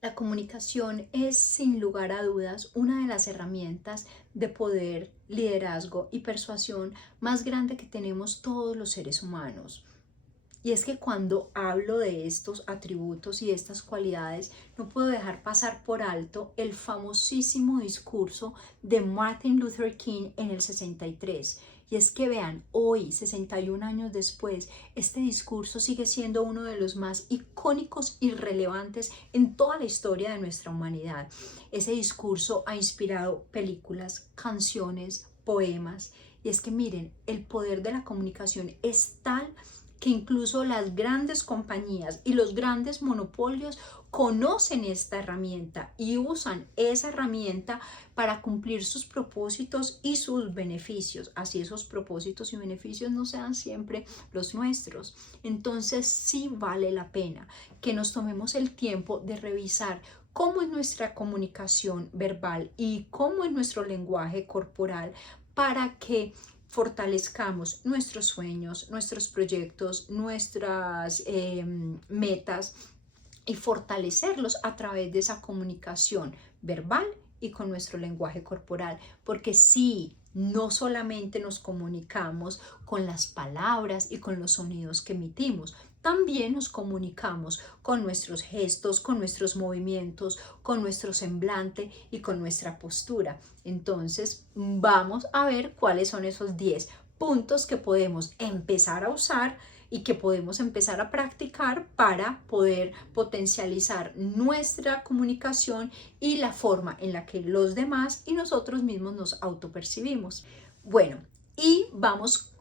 La comunicación es, sin lugar a dudas, una de las herramientas de poder, liderazgo y persuasión más grande que tenemos todos los seres humanos. Y es que cuando hablo de estos atributos y de estas cualidades, no puedo dejar pasar por alto el famosísimo discurso de Martin Luther King en el 63. Y es que vean, hoy, 61 años después, este discurso sigue siendo uno de los más icónicos y relevantes en toda la historia de nuestra humanidad. Ese discurso ha inspirado películas, canciones, poemas. Y es que miren, el poder de la comunicación es tal que incluso las grandes compañías y los grandes monopolios conocen esta herramienta y usan esa herramienta para cumplir sus propósitos y sus beneficios. Así esos propósitos y beneficios no sean siempre los nuestros. Entonces sí vale la pena que nos tomemos el tiempo de revisar cómo es nuestra comunicación verbal y cómo es nuestro lenguaje corporal para que fortalezcamos nuestros sueños, nuestros proyectos, nuestras metas y fortalecerlos a través de esa comunicación verbal y con nuestro lenguaje corporal, porque sí, no solamente nos comunicamos con las palabras y con los sonidos que emitimos, también nos comunicamos con nuestros gestos, con nuestros movimientos, con nuestro semblante y con nuestra postura. Entonces, vamos a ver cuáles son esos 10 puntos que podemos empezar a usar y que podemos empezar a practicar para poder potencializar nuestra comunicación y la forma en la que los demás y nosotros mismos nos autopercibimos. Bueno, y vamos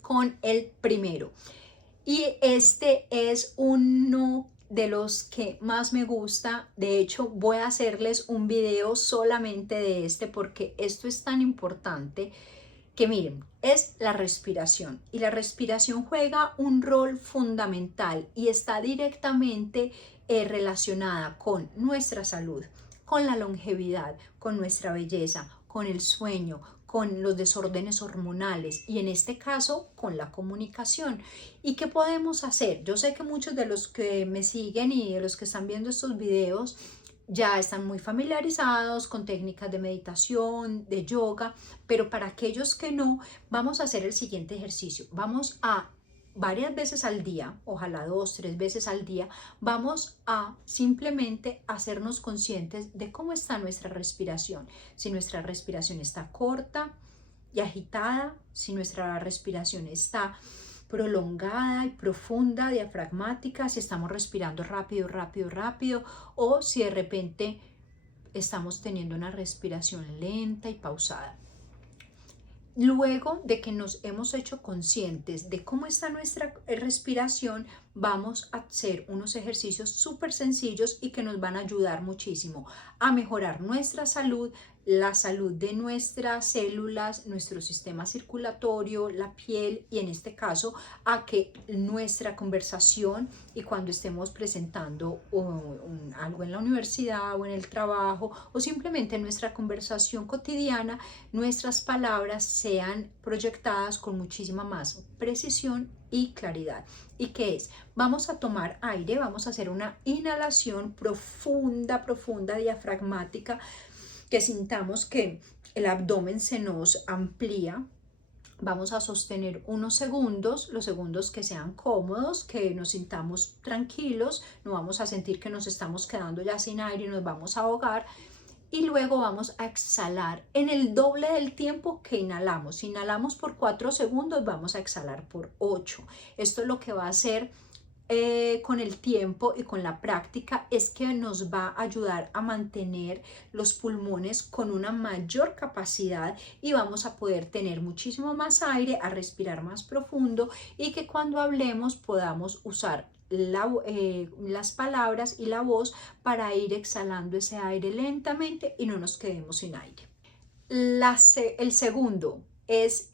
con el primero. Y este es uno de los que más me gusta. De hecho, voy a hacerles un video solamente de este porque esto es tan importante que miren, es la respiración y la respiración juega un rol fundamental y está directamente relacionada con nuestra salud, con la longevidad, con nuestra belleza, con el sueño, con los desórdenes hormonales y en este caso con la comunicación. ¿Y qué podemos hacer? Yo sé que muchos de los que me siguen y de los que están viendo estos videos ya están muy familiarizados con técnicas de meditación, de yoga, pero para aquellos que no, vamos a hacer el siguiente ejercicio. Vamos a varias veces al día, ojalá 2, 3 veces al día, vamos a simplemente hacernos conscientes de cómo está nuestra respiración. Si nuestra respiración está corta y agitada, si nuestra respiración está prolongada y profunda, diafragmática, si estamos respirando rápido, rápido, rápido, o si de repente estamos teniendo una respiración lenta y pausada. Luego de que nos hemos hecho conscientes de cómo está nuestra respiración, vamos a hacer unos ejercicios súper sencillos y que nos van a ayudar muchísimo a mejorar nuestra salud, la salud de nuestras células, nuestro sistema circulatorio, la piel y en este caso a que nuestra conversación y cuando estemos presentando algo en la universidad o en el trabajo o simplemente en nuestra conversación cotidiana, nuestras palabras sean proyectadas con muchísima más precisión y claridad. ¿Y qué es? Vamos a tomar aire, vamos a hacer una inhalación profunda, profunda, diafragmática, que sintamos que el abdomen se nos amplía. Vamos a sostener unos segundos, los segundos que sean cómodos, que nos sintamos tranquilos, no vamos a sentir que nos estamos quedando ya sin aire y nos vamos a ahogar. Y luego vamos a exhalar en el doble del tiempo que inhalamos. Si inhalamos por 4 segundos, vamos a exhalar por 8. Esto es lo que va a hacer con el tiempo y con la práctica es que nos va a ayudar a mantener los pulmones con una mayor capacidad y vamos a poder tener muchísimo más aire, a respirar más profundo y que cuando hablemos podamos usar las palabras y la voz para ir exhalando ese aire lentamente y no nos quedemos sin aire. El segundo es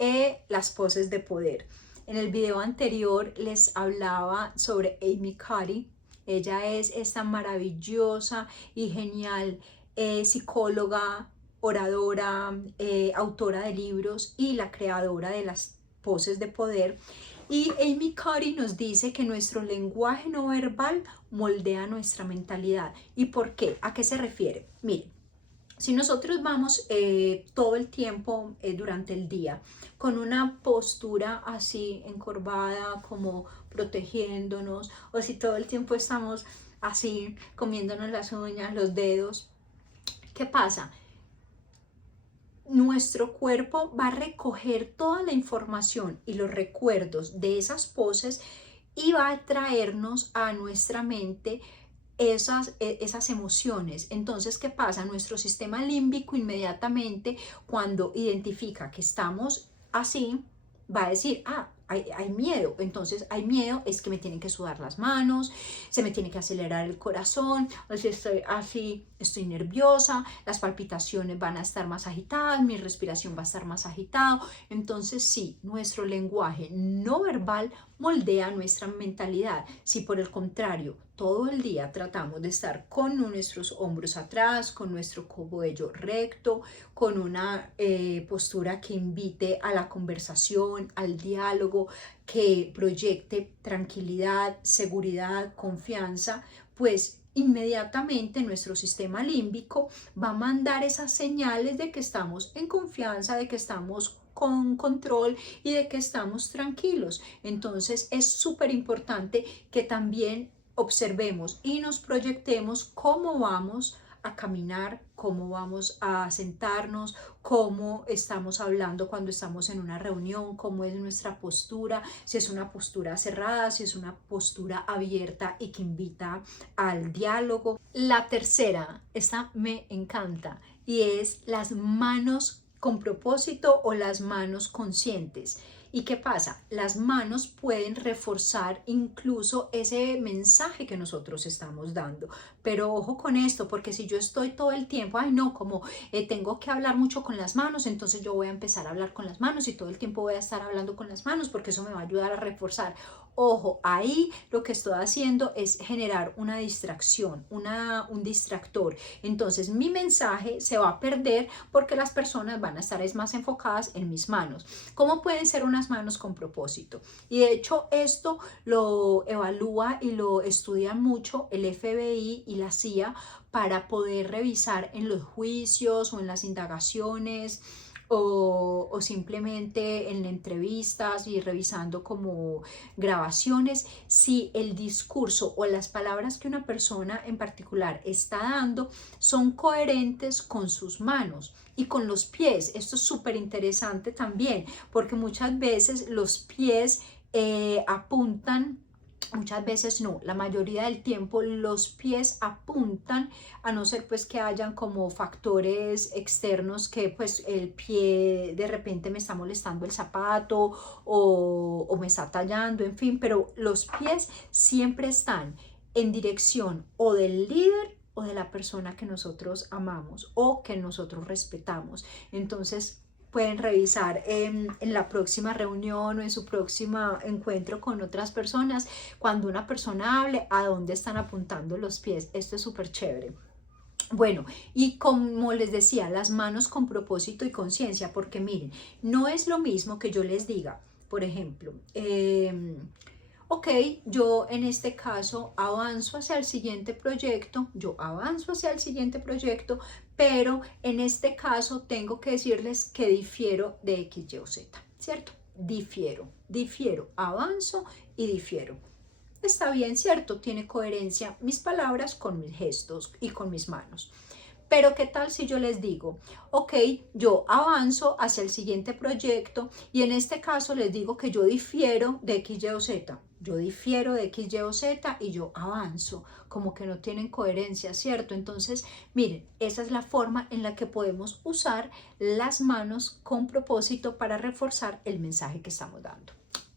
las poses de poder. En el video anterior les hablaba sobre Amy Cuddy. Ella es esta maravillosa y genial psicóloga, oradora, autora de libros y la creadora de las poses de poder. Y Amy Cuddy nos dice que nuestro lenguaje no verbal moldea nuestra mentalidad. ¿Y por qué? ¿A qué se refiere? Miren, si nosotros vamos todo el tiempo durante el día con una postura así encorvada, como protegiéndonos, o si todo el tiempo estamos así comiéndonos las uñas, los dedos, ¿qué pasa? Nuestro cuerpo va a recoger toda la información y los recuerdos de esas poses y va a traernos a nuestra mente esas emociones. Entonces, ¿qué pasa? Nuestro sistema límbico inmediatamente, cuando identifica que estamos así, va a decir, hay miedo. Entonces, hay miedo, es que me tienen que sudar las manos, se me tiene que acelerar el corazón, o si estoy así, estoy nerviosa, las palpitaciones van a estar más agitadas, mi respiración va a estar más agitada. Entonces, sí, nuestro lenguaje no verbal moldea nuestra mentalidad. Si por el contrario, todo el día tratamos de estar con nuestros hombros atrás, con nuestro cuello recto, con una postura que invite a la conversación, al diálogo, que proyecte tranquilidad, seguridad, confianza, pues inmediatamente nuestro sistema límbico va a mandar esas señales de que estamos en confianza, de que estamos con control y de que estamos tranquilos. Entonces es súper importante que también observemos y nos proyectemos cómo vamos a caminar, cómo vamos a sentarnos, cómo estamos hablando cuando estamos en una reunión, cómo es nuestra postura, si es una postura cerrada, si es una postura abierta y que invita al diálogo. La tercera, esta me encanta, y es las manos con propósito o las manos conscientes. ¿Y qué pasa? Las manos pueden reforzar incluso ese mensaje que nosotros estamos dando. Pero ojo con esto, porque si yo estoy todo el tiempo, ay no, como tengo que hablar mucho con las manos, entonces yo voy a empezar a hablar con las manos y todo el tiempo voy a estar hablando con las manos porque eso me va a ayudar a reforzar. Ojo, ahí lo que estoy haciendo es generar una distracción, un distractor. Entonces mi mensaje se va a perder porque las personas van a estar más enfocadas en mis manos. ¿Cómo pueden ser unas manos con propósito? Y de hecho esto lo evalúa y lo estudia mucho el FBI y la CIA para poder revisar en los juicios o en las indagaciones o simplemente en entrevistas y revisando como grabaciones, si el discurso o las palabras que una persona en particular está dando son coherentes con sus manos y con los pies. Esto es súper interesante también, porque muchas veces los pies apuntan. Muchas veces no, la mayoría del tiempo los pies apuntan, a no ser pues que hayan como factores externos que pues el pie de repente me está molestando el zapato o me está tallando, en fin, pero los pies siempre están en dirección o del líder o de la persona que nosotros amamos o que nosotros respetamos. Entonces pueden revisar en la próxima reunión o en su próximo encuentro con otras personas, cuando una persona hable, a dónde están apuntando los pies. Esto es súper chévere. Bueno, y como les decía, las manos con propósito y conciencia, porque miren, no es lo mismo que yo les diga, por ejemplo, ok, yo en este caso avanzo hacia el siguiente proyecto, pero en este caso tengo que decirles que difiero de X, Y o Z, ¿cierto? Difiero, avanzo y difiero. Está bien, ¿cierto? Tiene coherencia mis palabras con mis gestos y con mis manos. Pero ¿qué tal si yo les digo, ok, yo avanzo hacia el siguiente proyecto y en este caso les digo que yo difiero de X, Y o Z? Yo difiero de X, Y o Z y yo avanzo, como que no tienen coherencia, ¿cierto? Entonces, miren, esa es la forma en la que podemos usar las manos con propósito para reforzar el mensaje que estamos dando.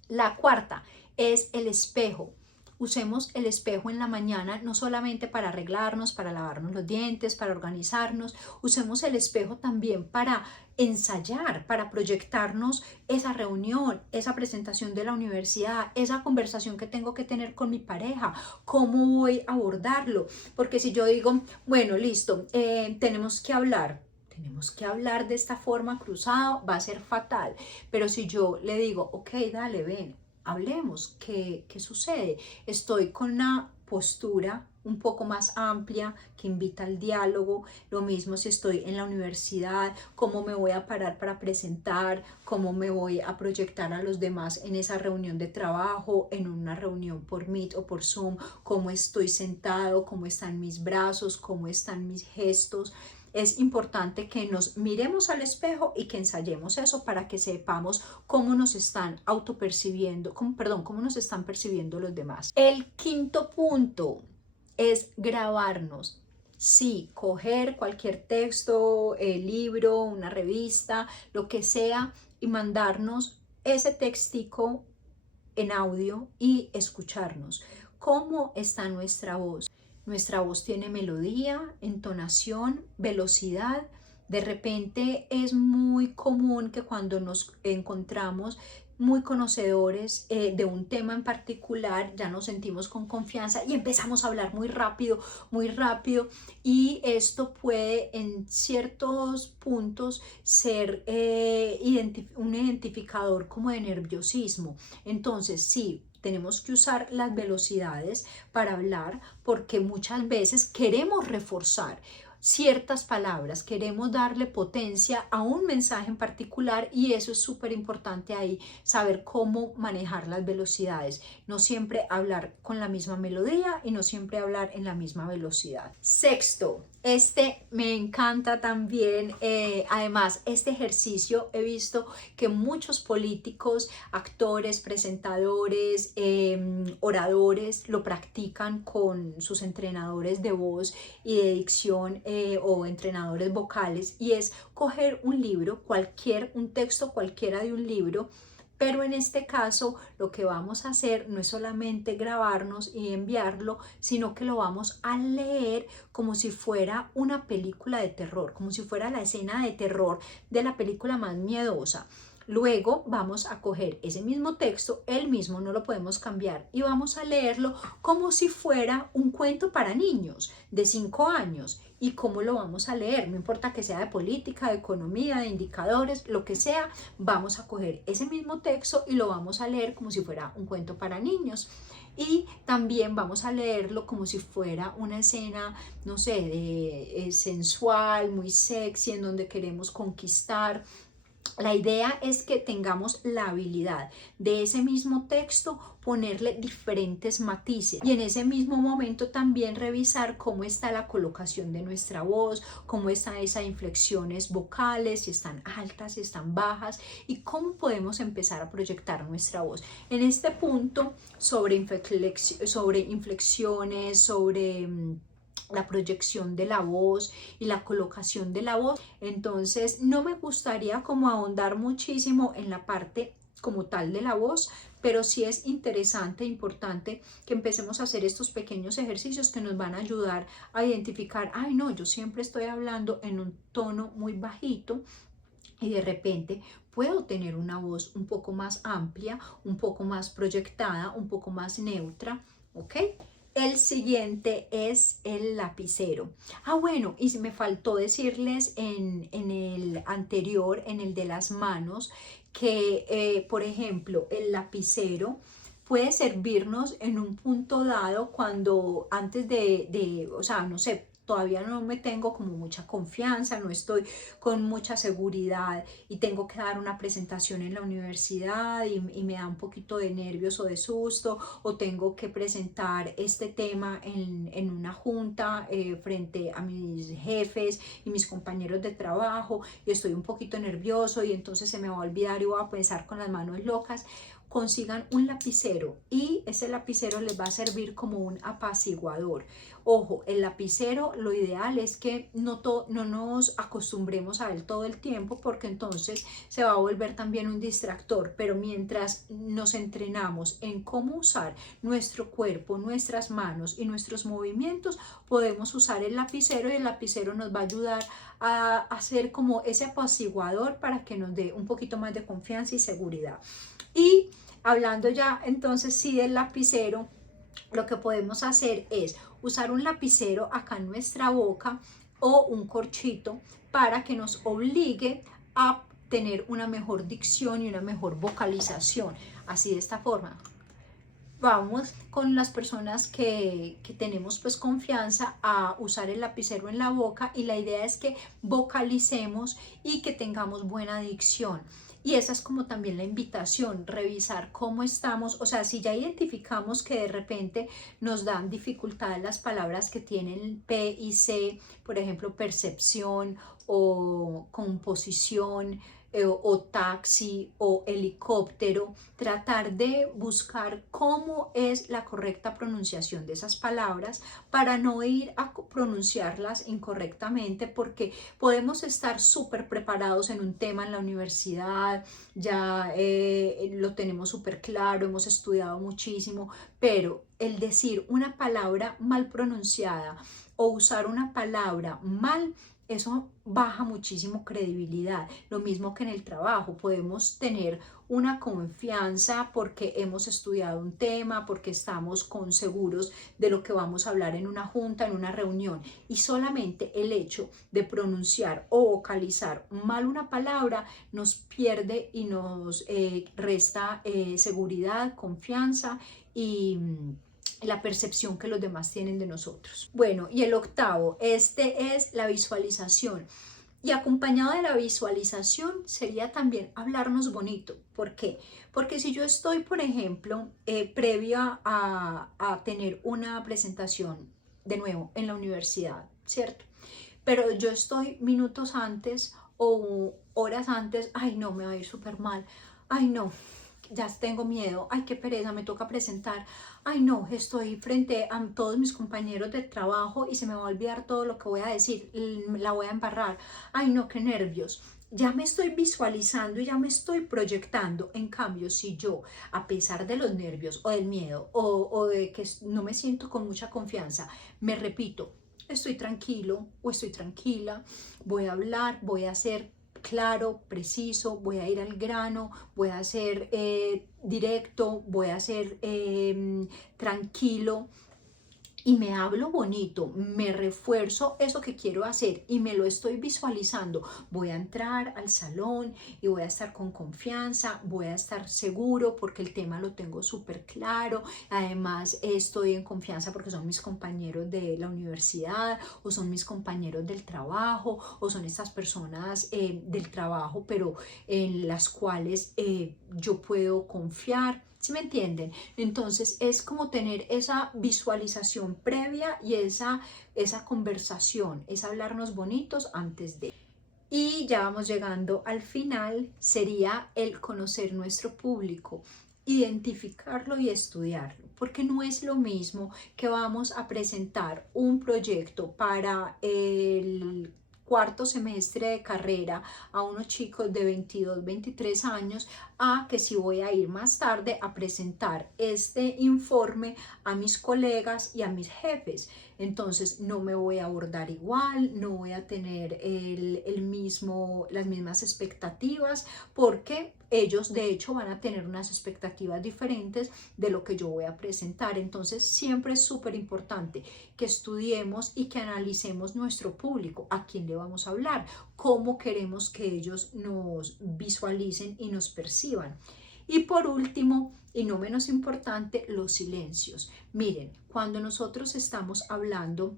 La cuarta es el espejo. Usemos el espejo en la mañana, no solamente para arreglarnos, para lavarnos los dientes, para organizarnos. Usemos el espejo también para ensayar, para proyectarnos esa reunión, esa presentación de la universidad, esa conversación que tengo que tener con mi pareja, cómo voy a abordarlo. Porque si yo digo, bueno, listo, tenemos que hablar. tenemos que hablar de esta forma cruzado, va a ser fatal. Pero si yo le digo, ok, dale, ven, hablemos, ¿qué sucede? Estoy con una postura un poco más amplia que invita al diálogo. Lo mismo si estoy en la universidad, cómo me voy a parar para presentar, cómo me voy a proyectar a los demás en esa reunión de trabajo, en una reunión por Meet o por Zoom, cómo estoy sentado, cómo están mis brazos, cómo están mis gestos. Es importante que nos miremos al espejo y que ensayemos eso para que sepamos cómo nos están autopercibiendo, cómo nos están percibiendo los demás. El quinto punto es grabarnos. Sí, coger cualquier texto, libro, una revista, lo que sea, y mandarnos ese textico en audio y escucharnos. ¿Cómo está nuestra voz? Nuestra voz tiene melodía, entonación, velocidad. De repente es muy común que cuando nos encontramos muy conocedores de un tema en particular, ya nos sentimos con confianza y empezamos a hablar muy rápido, y esto puede en ciertos puntos ser un identificador como de nerviosismo. Entonces, sí, tenemos que usar las velocidades para hablar, porque muchas veces queremos reforzar ciertas palabras, queremos darle potencia a un mensaje en particular, y eso es súper importante ahí, saber cómo manejar las velocidades. No siempre hablar con la misma melodía y no siempre hablar en la misma velocidad. Sexto, este me encanta también. Además, este ejercicio he visto que muchos políticos, actores, presentadores, oradores lo practican con sus entrenadores de voz y de dicción, o entrenadores vocales, y es coger un libro, un texto cualquiera de un libro. Pero en este caso lo que vamos a hacer no es solamente grabarnos y enviarlo, sino que lo vamos a leer como si fuera una película de terror, como si fuera la escena de terror de la película más miedosa. Luego vamos a coger ese mismo texto, el mismo, no lo podemos cambiar, y vamos a leerlo como si fuera un cuento para niños de 5 años. ¿Y cómo lo vamos a leer? No importa que sea de política, de economía, de indicadores, lo que sea, vamos a coger ese mismo texto y lo vamos a leer como si fuera un cuento para niños. Y también vamos a leerlo como si fuera una escena, no sé, sensual, muy sexy, en donde queremos conquistar. La idea es que tengamos la habilidad de ese mismo texto ponerle diferentes matices, y en ese mismo momento también revisar cómo está la colocación de nuestra voz, cómo están esas inflexiones vocales, si están altas, si están bajas, y cómo podemos empezar a proyectar nuestra voz. En este punto sobre inflexiones, sobre la proyección de la voz y la colocación de la voz, entonces no me gustaría como ahondar muchísimo en la parte como tal de la voz, pero sí es interesante e importante que empecemos a hacer estos pequeños ejercicios que nos van a ayudar a identificar, ay no, yo siempre estoy hablando en un tono muy bajito, y de repente puedo tener una voz un poco más amplia, un poco más proyectada, un poco más neutra, ¿ok? El siguiente es el lapicero. Bueno, y me faltó decirles en el anterior, en el de las manos, que por ejemplo el lapicero puede servirnos en un punto dado, cuando antes o sea, no sé, todavía no me tengo como mucha confianza, no estoy con mucha seguridad y tengo que dar una presentación en la universidad, y me da un poquito de nervios o de susto, o tengo que presentar este tema en una junta frente a mis jefes y mis compañeros de trabajo, y estoy un poquito nervioso y entonces se me va a olvidar y voy a pensar con las manos locas. Consigan un lapicero, y ese lapicero les va a servir como un apaciguador. Ojo, el lapicero, lo ideal es que no nos acostumbremos a él todo el tiempo, porque entonces se va a volver también un distractor, pero mientras nos entrenamos en cómo usar nuestro cuerpo, nuestras manos y nuestros movimientos, podemos usar el lapicero, y el lapicero nos va a ayudar a hacer como ese apaciguador para que nos dé un poquito más de confianza y seguridad. Y hablando ya entonces sí del lapicero, lo que podemos hacer es usar un lapicero acá en nuestra boca, o un corchito para que nos obligue a tener una mejor dicción y una mejor vocalización. Así de esta forma. Vamos con las personas que tenemos pues confianza a usar el lapicero en la boca, y la idea es que vocalicemos y que tengamos buena dicción. Y esa es como también la invitación, revisar cómo estamos, o sea, si ya identificamos que de repente nos dan dificultad las palabras que tienen P y C, por ejemplo, percepción o composición, o taxi o helicóptero, tratar de buscar cómo es la correcta pronunciación de esas palabras para no ir a pronunciarlas incorrectamente, porque podemos estar súper preparados en un tema en la universidad, ya lo tenemos súper claro, hemos estudiado muchísimo, pero el decir una palabra mal pronunciada o usar una palabra mal, eso baja muchísimo credibilidad. Lo mismo que en el trabajo, podemos tener una confianza porque hemos estudiado un tema, porque estamos con seguros de lo que vamos a hablar en una junta, en una reunión, y solamente el hecho de pronunciar o vocalizar mal una palabra nos pierde y nos resta seguridad, confianza y la percepción que los demás tienen de nosotros. Bueno, y el octavo, este es la visualización. Y acompañado de la visualización sería también hablarnos bonito. ¿Por qué? Porque si yo estoy, por ejemplo, previa a tener una presentación, de nuevo, en la universidad, ¿cierto? Pero yo estoy minutos antes o horas antes, ay no, me va a ir súper mal, ay no, ya tengo miedo, ay qué pereza, me toca presentar, ay no, estoy frente a todos mis compañeros de trabajo y se me va a olvidar todo lo que voy a decir, la voy a embarrar, ay no, qué nervios. Ya me estoy visualizando y ya me estoy proyectando. En cambio, si yo, a pesar de los nervios o del miedo o de que no me siento con mucha confianza, me repito, estoy tranquilo o estoy tranquila, voy a hablar, voy a ser claro, preciso, voy a ir al grano, voy a ser directo, voy a ser tranquilo, y me hablo bonito, me refuerzo eso que quiero hacer y me lo estoy visualizando. Voy a entrar al salón y voy a estar con confianza, voy a estar seguro porque el tema lo tengo súper claro. Además, estoy en confianza porque son mis compañeros de la universidad o son mis compañeros del trabajo o son estas personas del trabajo, pero en las cuales yo puedo confiar. ¿Sí me entienden? Entonces es como tener esa visualización previa y esa conversación, es hablarnos bonitos antes de. Y ya vamos llegando al final, sería el conocer nuestro público, identificarlo y estudiarlo, porque no es lo mismo que vamos a presentar un proyecto para el cuarto semestre de carrera a unos chicos de 22, 23 años, a que si voy a ir más tarde a presentar este informe a mis colegas y a mis jefes. Entonces no me voy a abordar igual, no voy a tener las mismas expectativas, porque ellos de hecho van a tener unas expectativas diferentes de lo que yo voy a presentar. Entonces siempre es súper importante que estudiemos y que analicemos nuestro público, a quién le vamos a hablar, cómo queremos que ellos nos visualicen y nos perciban. Y por último, y no menos importante, los silencios. Miren, cuando nosotros estamos hablando,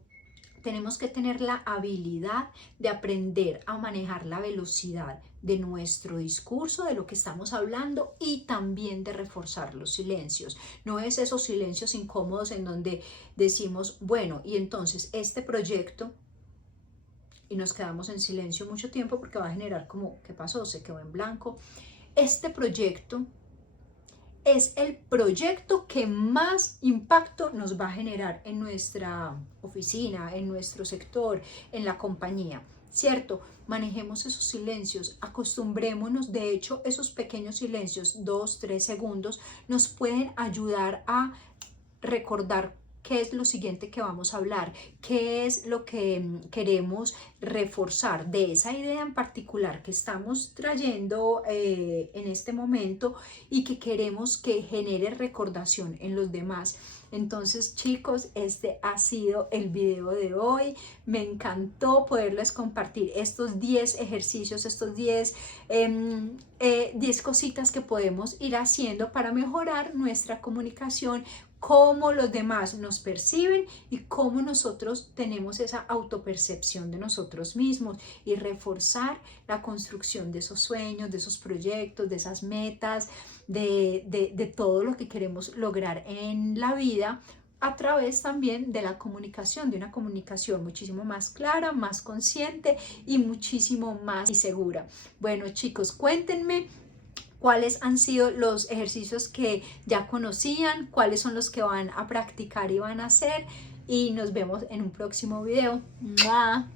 tenemos que tener la habilidad de aprender a manejar la velocidad de nuestro discurso, de lo que estamos hablando, y también de reforzar los silencios. No es esos silencios incómodos en donde decimos, bueno, y entonces este proyecto, y nos quedamos en silencio mucho tiempo porque va a generar como, ¿qué pasó? Se quedó en blanco. Este proyecto es el proyecto que más impacto nos va a generar en nuestra oficina, en nuestro sector, en la compañía, ¿cierto? Manejemos esos silencios, acostumbrémonos. De hecho, esos pequeños silencios, 2, 3 segundos, nos pueden ayudar a recordar qué es lo siguiente que vamos a hablar, qué es lo que queremos reforzar de esa idea en particular que estamos trayendo en este momento y que queremos que genere recordación en los demás. Entonces, chicos, este ha sido el video de hoy. Me encantó poderles compartir estos 10 ejercicios, estos 10 cositas que podemos ir haciendo para mejorar nuestra comunicación, cómo los demás nos perciben y cómo nosotros tenemos esa autopercepción de nosotros mismos, y reforzar la construcción de esos sueños, de esos proyectos, de esas metas, de todo lo que queremos lograr en la vida, a través también de la comunicación, de una comunicación muchísimo más clara, más consciente y muchísimo más segura. Bueno, chicos, cuéntenme cuáles han sido los ejercicios que ya conocían, cuáles son los que van a practicar y van a hacer, y nos vemos en un próximo video. ¡Mua!